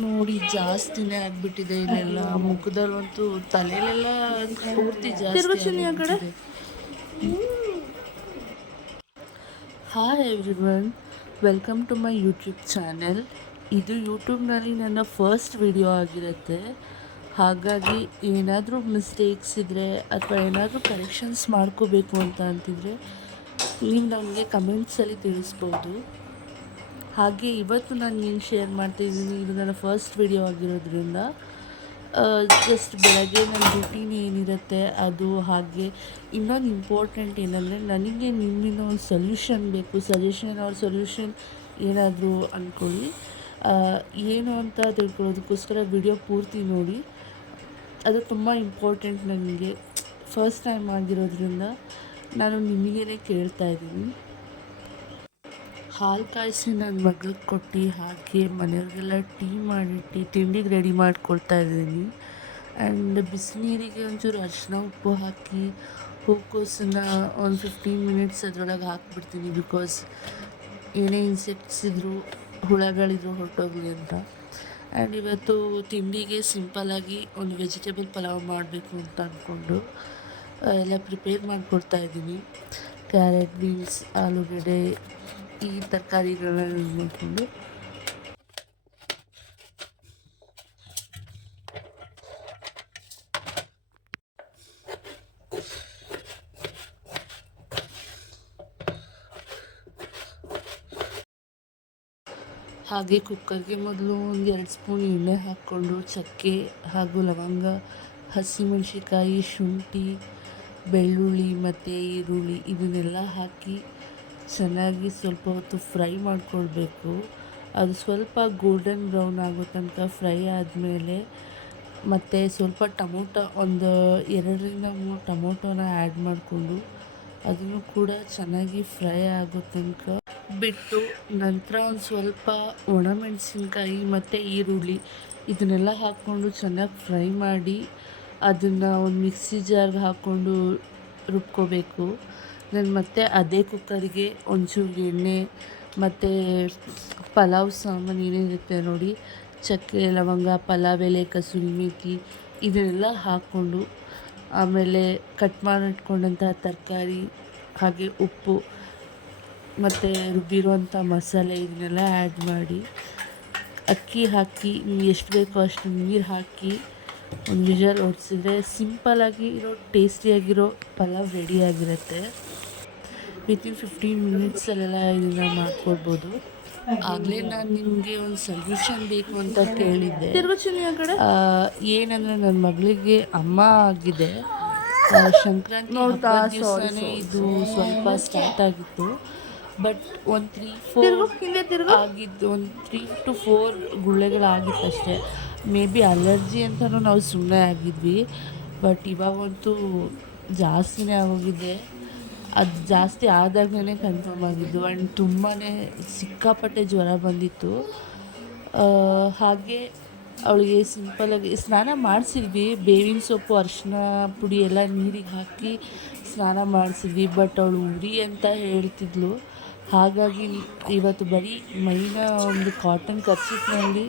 ನೋಡಿ ಜಾಸ್ತಿನೇ ಆಗ್ಬಿಟ್ಟಿದೆ ಇಲ್ಲೆಲ್ಲ. ಮುಖದಲ್ಲಂತೂ ತಲೆಯಲ್ಲೆಲ್ಲ ಪೂರ್ತಿ ಜಾಸ್ತಿ ಆಗೋಗ್ಬಿಟ್ಟಿದೆ. Hi everyone, welcome to my YouTube channel. ಇದು ಯೂಟ್ಯೂಬ್ನಲ್ಲಿ ನನ್ನ ಫಸ್ಟ್ ವಿಡಿಯೋ ಆಗಿರುತ್ತೆ. ಹಾಗಾಗಿ ಏನಾದರೂ ಮಿಸ್ಟೇಕ್ಸ್ ಇದ್ದರೆ ಅಥವಾ ಏನಾದರೂ ಕರೆಕ್ಷನ್ಸ್ ಮಾಡ್ಕೋಬೇಕು ಅಂತ ಅಂತಿದ್ರೆ ನೀವು ನನಗೆ ಕಮೆಂಟ್ಸಲ್ಲಿ ತಿಳಿಸ್ಬೋದು. ಹಾಗೆ ಇವತ್ತು ನಾನು ಏನು ಶೇರ್ ಮಾಡ್ತಾಯಿದ್ದೀನಿ, ಇದು ನನ್ನ ಫಸ್ಟ್ ವಿಡಿಯೋ ಆಗಿರೋದ್ರಿಂದ ಜಸ್ಟ್ ಬೆಳಗ್ಗೆ ನನ್ನ ರುಟೀನ್ ಏನಿರುತ್ತೆ ಅದು. ಹಾಗೆ ಇನ್ನೊಂದು ಇಂಪಾರ್ಟೆಂಟ್ ಏನಂದರೆ, ನನಗೆ ನಿಮ್ಮಿಂದ ಒಂದು ಸೊಲ್ಯೂಷನ್ ಬೇಕು, ಸಜೆಷನ್ ಆರ್ ಸೊಲ್ಯೂಷನ್ ಏನಾದರೂ ಅಂದ್ಕೊಳ್ಳಿ. ಏನು ಅಂತ ತಿಳ್ಕೊಳ್ಳೋದಕ್ಕೋಸ್ಕರ ವಿಡಿಯೋ ಪೂರ್ತಿ ನೋಡಿ. ಅದು ತುಂಬ ಇಂಪಾರ್ಟೆಂಟ್. ನನಗೆ ಫಸ್ಟ್ ಟೈಮ್ ಆಗಿರೋದ್ರಿಂದ ನಾನು ನಿಮಗೇ ಕೇಳ್ತಾ ಇದ್ದೀನಿ. ಹಾಲು ಕಾಯಿಸಿ ನನ್ನ ಮಗಳಿಗೆ ಕೊಟ್ಟು, ಹಾಗೆ ಮನೆಯವ್ರಿಗೆಲ್ಲ ಟೀ ಮಾಡಿಟ್ಟು ತಿಂಡಿಗೆ ರೆಡಿ ಮಾಡಿಕೊಡ್ತಾ ಇದ್ದೀನಿ. ಆ್ಯಂಡ್ ಬಿಸಿನೀರಿಗೆ ಒಂಚೂರು ಅರಿಶಿನ ಉಪ್ಪು ಹಾಕಿ ಹೂಕೋಸನ್ನು ಒಂದು 15 ಮಿನಿಟ್ಸ್ ಅದರೊಳಗೆ ಹಾಕಿಬಿಡ್ತೀನಿ. ಬಿಕಾಸ್ ಏನೇ ಇನ್ಸೆಕ್ಟ್ಸ್ ಇದ್ದರೂ ಹುಳಗಳಿದ್ರು ಹೊರಟೋಗ್ಲಿ ಅಂತ. ಆ್ಯಂಡ್ ಇವತ್ತು ತಿಂಡಿಗೆ ಸಿಂಪಲ್ಲಾಗಿ ಒಂದು ವೆಜಿಟೇಬಲ್ ಪಲಾವ್ ಮಾಡಬೇಕು ಅಂತ ಅಂದ್ಕೊಂಡು ಎಲ್ಲ ಪ್ರಿಪೇರ್ ಮಾಡಿಕೊಡ್ತಾ ಇದ್ದೀನಿ. ಕ್ಯಾರೆಟ್, ಬೀನ್ಸ್, ಆಲೂಗಡ್ಡೆ ಈ ತರಕಾರಿಗಳನ್ನ ಯೂಸ್ ಮಾಡಿಕೊಂಡು ಹಾಗೆ ಕುಕ್ಕರ್ಗೆ ಮೊದಲು ಒಂದು 2 ಸ್ಪೂನ್ ಎಣ್ಣೆ ಹಾಕ್ಕೊಂಡು ಚಕ್ಕೆ ಹಾಗೂ ಲವಂಗ, ಹಸಿಮೆಣಸಿಕಾಯಿ, ಶುಂಠಿ, ಬೆಳ್ಳುಳ್ಳಿ ಮತ್ತು ಈರುಳ್ಳಿ ಇದನ್ನೆಲ್ಲ ಹಾಕಿ ಚೆನ್ನಾಗಿ ಸ್ವಲ್ಪ ಹೊತ್ತು ಫ್ರೈ ಮಾಡಿಕೊಳ್ಬೇಕು. ಅದು ಸ್ವಲ್ಪ ಗೋಲ್ಡನ್ ಬ್ರೌನ್ ಆಗೋ ತನಕ ಫ್ರೈ ಆದಮೇಲೆ ಮತ್ತು ಸ್ವಲ್ಪ ಟೊಮೊಟೊ, ಒಂದು 2ರಿಂದ 3 ಟೊಮೊಟೊನ ಆ್ಯಡ್ ಮಾಡಿಕೊಂಡು ಅದನ್ನು ಕೂಡ ಚೆನ್ನಾಗಿ ಫ್ರೈ ಆಗೋ ತನಕ ಬಿಟ್ಟು, ನಂತರ ಒಂದು ಸ್ವಲ್ಪ ಒಣಮೆಣಸಿನ್ಕಾಯಿ ಮತ್ತು ಈರುಳ್ಳಿ ಇದನ್ನೆಲ್ಲ ಹಾಕ್ಕೊಂಡು ಚೆನ್ನಾಗಿ ಫ್ರೈ ಮಾಡಿ ಅದನ್ನು ಒಂದು ಮಿಕ್ಸಿ ಜಾರ್ಗೆ ಹಾಕ್ಕೊಂಡು ರುಬ್ಕೋಬೇಕು. ನಾನು ಮತ್ತೆ ಅದೇ ಕುಕ್ಕರಿಗೆ ಒಂಚೂರು ಎಣ್ಣೆ ಮತ್ತು ಪಲಾವ್ ಸಾಮಾನು ಏನೇನಿರುತ್ತೆ ನೋಡಿ, ಚಕ್ಕೆ, ಲವಂಗ, ಪಲಾವ್ ಎಲೆ, ಕಸೂರಿ ಮೇಥಿ ಇದನ್ನೆಲ್ಲ ಹಾಕ್ಕೊಂಡು, ಆಮೇಲೆ ಕಟ್ ಮಾಡಿಟ್ಕೊಂಡಂತಹ ತರಕಾರಿ ಹಾಗೆ ಉಪ್ಪು ಮತ್ತು ರುಬ್ಬಿರುವಂಥ ಮಸಾಲೆ ಇದನ್ನೆಲ್ಲ ಆ್ಯಡ್ ಮಾಡಿ, ಅಕ್ಕಿ ಹಾಕಿ ಎಷ್ಟು ಬೇಕೋ ಅಷ್ಟು ನೀರು ಹಾಕಿ ಒಂದು ವಿಷಲ್ ಹೊಡ್ಸಿದ್ರೆ ಸಿಂಪಲ್ಲಾಗಿ ಇರೋ ಟೇಸ್ಟಿಯಾಗಿರೋ ಪಲಾವ್ ರೆಡಿಯಾಗಿರುತ್ತೆ. ವಿತಿನ್ 15 ಮಿನಿಟ್ಸಲ್ಲೆಲ್ಲ ಇದನ್ನು ಮಾಡ್ಕೊಡ್ಬೋದು. ಆಗಲೇ ನಾನು ನಿಮಗೆ ಒಂದು ಸೊಲ್ಯೂಷನ್ ಬೇಕು ಅಂತ ಕೇಳಿದ್ದೆ. ಏನಂದರೆ ನನ್ನ ಮಗಳಿಗೆ ಅಮ್ಮ ಆಗಿದೆ. ಸಂಕ್ರಾಂತಿ ಹಬ್ಬದ ದಿವಸನೇ ಇದು ಸ್ವಲ್ಪ ಸ್ಟಾರ್ಟ್ ಆಗಿತ್ತು. ಬಟ್ ಒಂದು 3-4 ಆಗಿದ್ದು, ಒಂದು 3 to 4 ಗುಳ್ಳೆಗಳಾಗಿತ್ತು ಅಷ್ಟೇ. ಮೇ ಬಿ ಅಲರ್ಜಿ ಅಂತಲೂ ನಾವು ಸುಮ್ಮನೆ ಆಗಿದ್ವಿ. ಬಟ್ ಇವಾಗಂತೂ ಜಾಸ್ತಿನೇ ಆಗೋಗಿದೆ. ಅದು ಜಾಸ್ತಿ ಆದಾಗಲೇ ಕನ್ಫರ್ಮ್ ಆಗಿದ್ದು. ಆ್ಯಂಡ್ ತುಂಬಾ ಸಿಕ್ಕಾಪಟ್ಟೆ ಜ್ವರ ಬಂದಿತ್ತು. ಹಾಗೆ ಅವಳಿಗೆ ಸಿಂಪಲ್ಲಾಗಿ ಸ್ನಾನ ಮಾಡಿಸಿದ್ವಿ. ಬೇವಿನ ಸೊಪ್ಪು, ಅರಿಶಿನ ಪುಡಿ ಎಲ್ಲ ನೀರಿಗೆ ಹಾಕಿ ಸ್ನಾನ ಮಾಡಿಸಿದ್ವಿ. ಬಟ್ ಅವಳು ಉರಿ ಅಂತ ಹೇಳ್ತಿದ್ಲು. ಹಾಗಾಗಿ ಇವತ್ತು ಬರೀ ಮೈನ ಒಂದು ಕಾಟನ್ ಕರ್ಚೀಫ್ನಲ್ಲಿ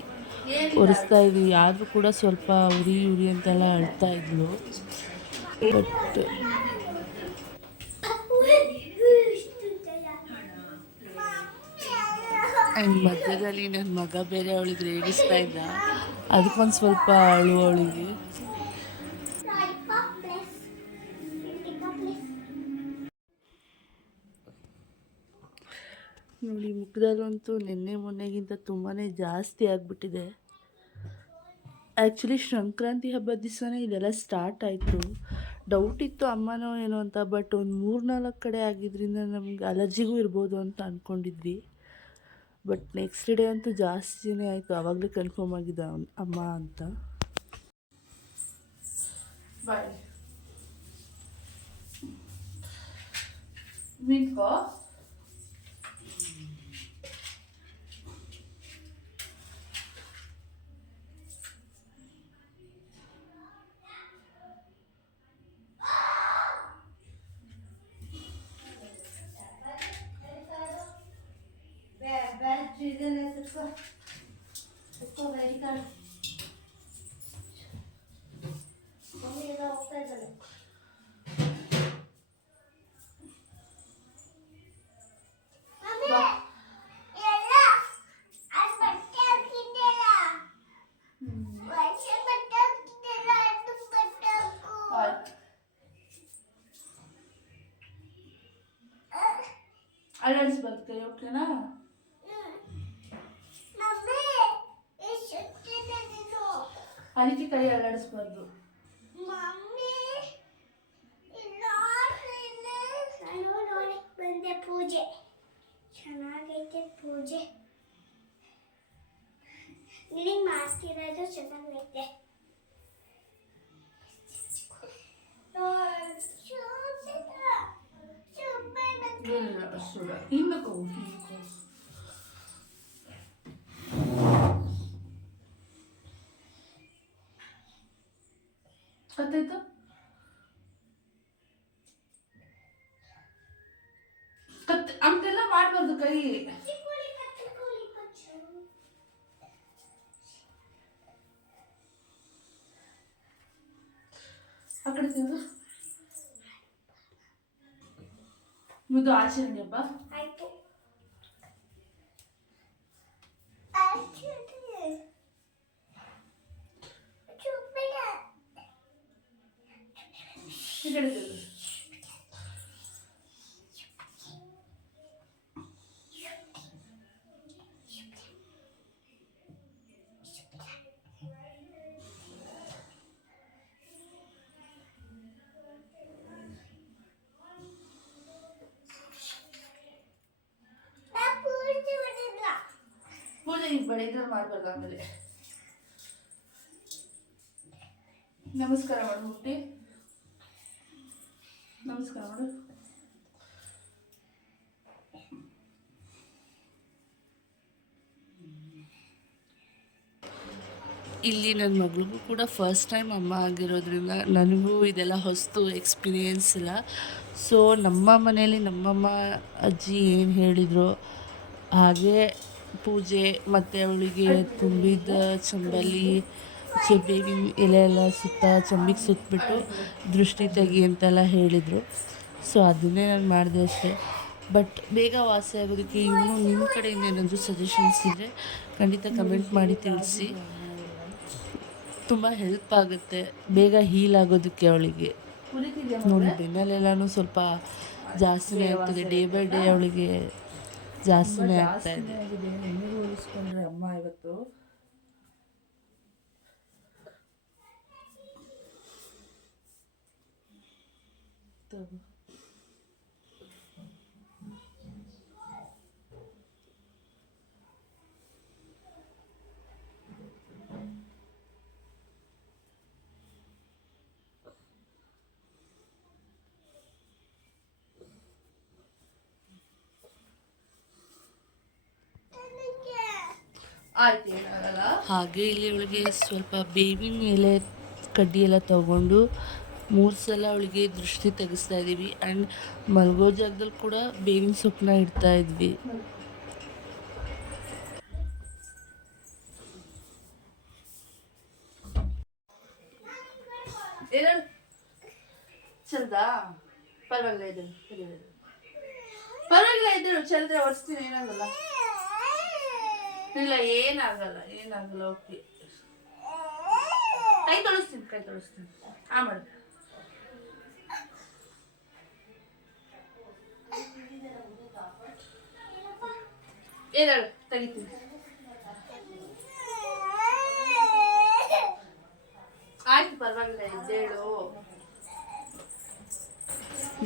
ಒರೆಸ್ತಾ ಇದ್ವಿ. ಆದರೂ ಕೂಡ ಸ್ವಲ್ಪ ಉರಿ ಉರಿ ಅಂತೆಲ್ಲ ಅಳ್ತಾ ಇದ್ಲು. ಬಟ್ ಆ್ಯಂಡ್ ಮಧ್ಯದಲ್ಲಿ ನನ್ನ ಮಗ ಬೇರೆ ಅವಳಿಗೆ ರೇಗಿಸ್ತಾ ಇದ್ದ. ಅದಕ್ಕೊಂದು ಸ್ವಲ್ಪ ಅವಳಿಗೆ ನೋಡಿ, ಮುಖದಲ್ಲಂತೂ ನಿನ್ನೆ ಮೊನ್ನೆಗಿಂತ ತುಂಬಾ ಜಾಸ್ತಿ ಆಗಿಬಿಟ್ಟಿದೆ. ಆ್ಯಕ್ಚುಲಿ ಸಂಕ್ರಾಂತಿ ಹಬ್ಬದ ದಿವಸನೇ ಇದೆಲ್ಲ ಸ್ಟಾರ್ಟ್ ಆಯಿತು. ಡೌಟ್ ಇತ್ತು ಅಮ್ಮನೋ ಏನೋ ಅಂತ. ಬಟ್ ಒಂದು 3-4 ಕಡೆ ಆಗಿದ್ದರಿಂದ ನಮ್ಗೆ ಅಲರ್ಜಿಗೂ ಇರ್ಬೋದು ಅಂತ ಅಂದ್ಕೊಂಡಿದ್ವಿ. ಬಟ್ ನೆಕ್ಸ್ಟ್ ಡೇ ಅಂತೂ ಜಾಸ್ತಿನೇ ಆಯಿತು. ಆವಾಗಲೇ ಕನ್ಫರ್ಮ್ ಆಗಿದೆ ಅಮ್ಮ ಅಂತ. ಬಾಯ್ ಬೈತಾಳೆ. ಮಮ್ಮಿ ಎಲ್ಲ ಹೋಗ್ತಾ ಇದ್ದಾಳೆ. ಅಲ್ಲಾಡಿಸ್ಬಾರ್ದು ಕೈ, ಓಕೆನಾ? ಅದಕ್ಕೆ ಕೈ ಅಲ್ಲಾಡಿಸ್ಬಾರ್ದು. ಬಂದೆ ಪೂಜೆ ಚೆನ್ನಾಗೈತೆ. ಪೂಜೆ ನಿನಗೆ ಮಾಡ್ತಿರೋದು ಚೆನ್ನಾಗೈತೆ. ಹಿಂದಕ್ಕೆ ಹೋಗು. ಗೊತ್ತಾಯ್ತು? ಅಂತೆಲ್ಲ ಮಾಡಬಾರ್ದು ಕೈ. ಆ ಕಡೆ ತಿಂದು ಮುದ್ದು ಆಚರಣೆ ಹಬ್ಬ. ಆಯ್ತು. ಈ ಕಡೆ ತಿಂದು. ಪೂಜೆ ಈಗ ಬೆಳಗ್ಗೆ ಮಾಡಬಾರ್ದು. ಆಮೇಲೆ ನಮಸ್ಕಾರ ಮಾಡು ಹುಟ್ಟಿ. ನಮಸ್ಕಾರ ಮಾಡು. ಇಲ್ಲಿ ನನ್ನ ಮಗಳಿಗೂ ಕೂಡ ಫಸ್ಟ್ ಟೈಮ್ ಅಮ್ಮ ಆಗಿರೋದ್ರಿಂದ ನನಗೂ ಇದೆಲ್ಲ ಹೊಸ್ತು, ಎಕ್ಸ್ಪೀರಿಯೆನ್ಸ್ ಇಲ್ಲ. ಸೊ ನಮ್ಮ ಮನೇಲಿ ನಮ್ಮಮ್ಮ ಅಜ್ಜಿ ಏನು ಹೇಳಿದ್ರು ಹಾಗೆ ಪೂಜೆ ಮತ್ತು ಅವಳಿಗೆ ತುಂಬಿದ ಚಂಬಲಿ ಬೇವಿನ ಎಲೆ ಎಲ್ಲ ಸುತ್ತ ಚಂಬಿಗೆ ಸುತ್ತಬಿಟ್ಟು ದೃಷ್ಟಿ ತೆಗಿ ಅಂತೆಲ್ಲ ಹೇಳಿದರು. ಸೊ ಅದನ್ನೇ ನಾನು ಮಾಡಿದೆ ಅಷ್ಟೇ. ಬಟ್ ಬೇಗ ವಾಸಿ ಆಗೋದಕ್ಕೆ ಇನ್ನೂ ನಿಮ್ಮ ಕಡೆಯಿಂದ ಏನಾದರೂ ಸಜೆಷನ್ಸ್ ಇದ್ದರೆ ಖಂಡಿತ ಕಮೆಂಟ್ ಮಾಡಿ ತಿಳಿಸಿ. ತುಂಬ ಹೆಲ್ಪ್ ಆಗುತ್ತೆ ಬೇಗ ಹೀಲ್ ಆಗೋದಕ್ಕೆ ಅವಳಿಗೆ. ನೋಡಿ ಬೆನ್ನಲ್ಲೆಲ್ಲನೂ ಸ್ವಲ್ಪ ಜಾಸ್ತಿನೇ ಆಗ್ತದೆ, ಡೇ ಬೈ ಡೇ ಅವಳಿಗೆ ಜಾಸ್ತಿನೇ ಆಗ್ತಾ ಇದೆ. ಹೋಲಿಸ್ಕೊಂಡ್ರೆ ಅಮ್ಮ ಇವತ್ತು ಹಾಗೆ ಇಲ್ಲಿ ಅವಳಿಗೆ ಸ್ವಲ್ಪ ಬೇವಿನ ಎಲೆ ಕಡ್ಡಿ ಎಲ್ಲ ತಗೊಂಡು 3 ಸಲ ಅವಳಿಗೆ ದೃಷ್ಟಿ ತೆಗಿಸ್ತಾ ಇದ್ದೀವಿ. ಆ್ಯಂಡ್ ಮಲಗೋ ಜಾಗದಲ್ಲಿ ಕೂಡ ಬೇವಿನ ಸೊಪ್ಪನ್ನ ಇಡ್ತಾ ಇದ್ವಿ. ಚಲ್ದಾ? ಪರವಾಗಿಲ್ಲ ಇದ್ದರು, ಪರವಾಗಿಲ್ಲ ಇದ್ದರು, ಚಲ್ದ್ರೆ ಒರೆಸ್ತೀನಿ, ಏನಾಗಲ್ಲ. ಇಲ್ಲ ಏನಾಗಲ್ಲ ಓಕೆ. ಕೈ ತೊಳಿಸ್ತೀನಿ ಆ ಮಾಡು. ಏನಾಳು ತೆಗಿತೀನಿ. ಆಯ್ತು ಪರವಾಗಿಲ್ಲ ಎದ್ದೇಳು.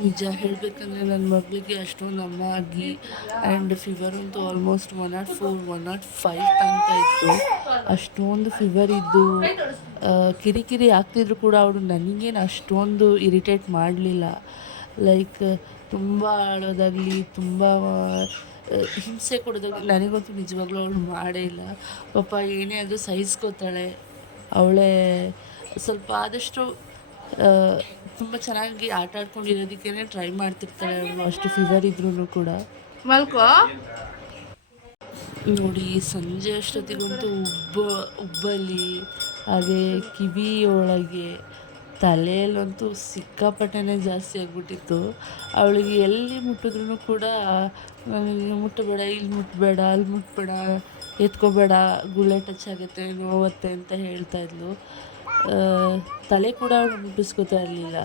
ನಿಜ ಹೇಳಬೇಕಂದ್ರೆ ನನ್ನ ಮಗಳಿಗೆ ಅಷ್ಟೊಂದು ಅಮ್ಮ ಆಗಿ ಆ್ಯಂಡ್ ಫೀವರ್ ಅಂತೂ ಆಲ್ಮೋಸ್ಟ್ 104, 105 ಅಂತ ಇತ್ತು. ಅಷ್ಟೊಂದು ಫೀವರ್ ಇದ್ದು ಕಿರಿಕಿರಿ ಆಗ್ತಿದ್ರು ಕೂಡ ಅವಳು ನನಗೇನು ಅಷ್ಟೊಂದು ಇರಿಟೇಟ್ ಮಾಡಲಿಲ್ಲ. ಲೈಕ್ ತುಂಬ ಅಳೋದಾಗಲಿ, ತುಂಬ ಹಿಂಸೆ ಕೊಡೋದಾಗಲಿ ನನಗಂತೂ ನಿಜವಾಗ್ಲೂ ಅವಳು ಮಾಡೇ ಇಲ್ಲ. ಪಾಪ ಏನೇ ಆದರೂ ಸಹಿಸ್ಕೋತಾಳೆ. ಅವಳೇ ಸ್ವಲ್ಪ ಆದಷ್ಟು ತುಂಬ ಚೆನ್ನಾಗಿ ಆಟ ಆಡ್ಕೊಂಡಿರೋದಕ್ಕೇ ಟ್ರೈ ಮಾಡ್ತಿರ್ತಾಳೆ ಅವಳು, ಅಷ್ಟು ಫೀವರ್ ಇದ್ರೂ ಕೂಡ. ಮಲ್ಕೋ ನೋಡಿ ಸಂಜೆ ಅಷ್ಟೊತ್ತಿಗಂತೂ ಉಬ್ಬಲಿ, ಹಾಗೆ ಕಿವಿ ಒಳಗೆ ತಲೆಯಲ್ಲಂತೂ ಸಿಕ್ಕಾಪಟ್ಟೆನೇ ಜಾಸ್ತಿ ಆಗಿಬಿಟ್ಟಿತ್ತು. ಅವಳಿಗೆ ಎಲ್ಲಿ ಮುಟ್ಟಿದ್ರೂ ಕೂಡ ನನಗೆ ಮುಟ್ಟಬೇಡ, ಇಲ್ಲಿ ಮುಟ್ಟಬೇಡ, ಅಲ್ಲಿ ಮುಟ್ಟಬೇಡ, ಎತ್ಕೋಬೇಡ, ಗುಳ್ಳೆ ಟಚ್ ಆಗುತ್ತೆ, ನೋವುತ್ತೆ ಅಂತ ಹೇಳ್ತಾಯಿದ್ಲು. ತಲೆ ಕೂಡ ಅವಳು ಮುಟ್ಟಿಸ್ಕೊತಾ ಇರಲಿಲ್ಲ,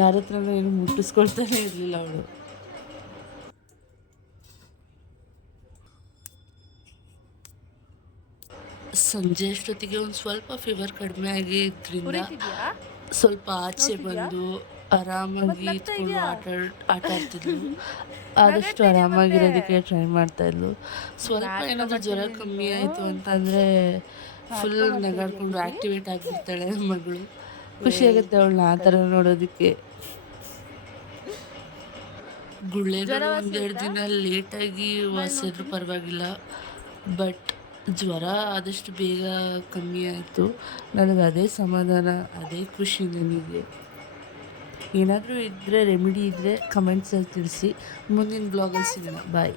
ಯಾರ ಹತ್ರನೂ ಏನು ಮುಟ್ಟಿಸ್ಕೊಳ್ತಾನೆ ಇರಲಿಲ್ಲ ಅವಳು. ಸಂಜೆ ಅಷ್ಟೊತ್ತಿಗೆ ಒಂದು ಸ್ವಲ್ಪ ಫೀವರ್ ಕಡಿಮೆ ಆಗಿದ್ದರಿಂದ ಸ್ವಲ್ಪ ಆಚೆ ಬಂದು ಆರಾಮಾಗಿ ಇದ್ಕೊಂಡು ಆಟ ಆಡ್ತಿದ್ಲು. ಆದಷ್ಟು ಆರಾಮಾಗಿರೋದಕ್ಕೆ ಟ್ರೈ ಮಾಡ್ತಾಯಿದ್ಲು. ಸ್ವಲ್ಪ ಏನಾದರೂ ಜ್ವರ ಕಮ್ಮಿ ಆಯಿತು ಅಂತಂದರೆ ಫುಲ್ ನಗಾಡ್ಕೊಂಡು ಆ್ಯಕ್ಟಿವೇಟ್ ಆಗಿರ್ತಾಳೆ ಮಗಳು. ಖುಷಿಯಾಗುತ್ತೆ ಅವಳನ್ನ ಆ ಥರ ನೋಡೋದಕ್ಕೆ. ಗುಳ್ಳೆಗಳು ಒಂದೆರಡು ದಿನ ಲೇಟಾಗಿ ವಾಸಿಯಾದರೂ ಪರವಾಗಿಲ್ಲ, ಬಟ್ ಜ್ವರ ಆದಷ್ಟು ಬೇಗ ಕಮ್ಮಿ ಆಯಿತು. ನನಗೆ ಅದೇ ಸಮಾಧಾನ, ಅದೇ ಖುಷಿ ನನಗೆ. ಏನಾದರೂ ಇದ್ದರೆ ರೆಮಿಡಿ ಇದ್ದರೆ ಕಮೆಂಟ್ಸಲ್ಲಿ ತಿಳಿಸಿ. ಮುಂದಿನ ಬ್ಲಾಗಲ್ಲಿ ಸಿಗೋಣ. ಬಾಯ್.